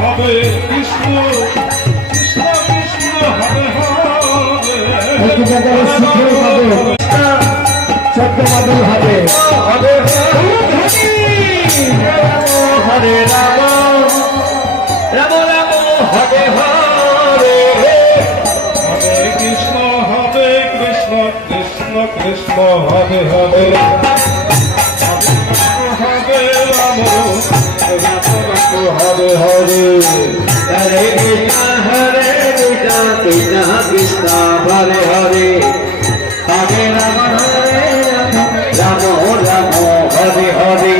হবে কৃষ্ণ কৃষ্ণ কৃষ্ণ হরে হরে সত্য মাদল হবে হরে হরে রাম রাম রাম হরে হরে হরে কৃষ্ণ কৃষ্ণ কৃষ্ণ হরে হরে হরে রাম হরে হরে হরে কৃষ্ণ কৃষ্ণ কৃষ্ণ হরে হরে হরে রাম রাম রাম হরে হরে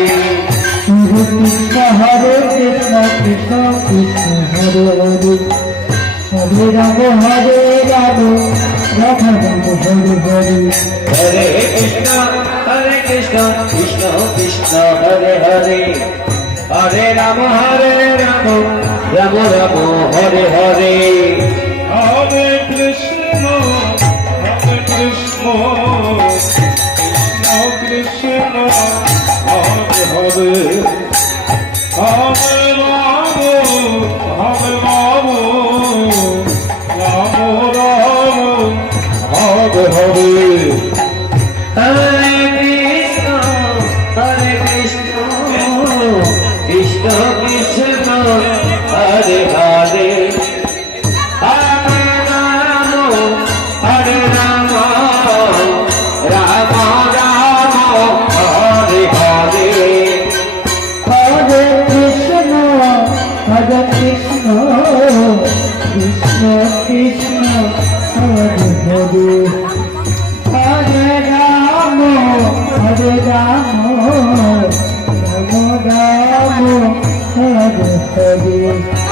কৃষ্ণ হরে কৃষ্ণ কৃষ্ণ কৃষ্ণ হরে হরে হরে রাম রাম রাম হরে হরে হরে কৃষ্ণ কৃষ্ণ কৃষ্ণ হরে হরে হরে রাম রাম রাম হরে হরে হরে কৃষ্ণ কৃষ্ণ কৃষ্ণ হরে হরে হরে রাম রাম রাম হরে হরে হরে কৃষ্ণ কৃষ্ণ কৃষ্ণ হরে হরে হরে রাম রাম রাম হরে হরে হরে কৃষ্ণ কৃষ্ণ কৃষ্ণ হরে হরে হরে রাম রাম রাম হরে হরে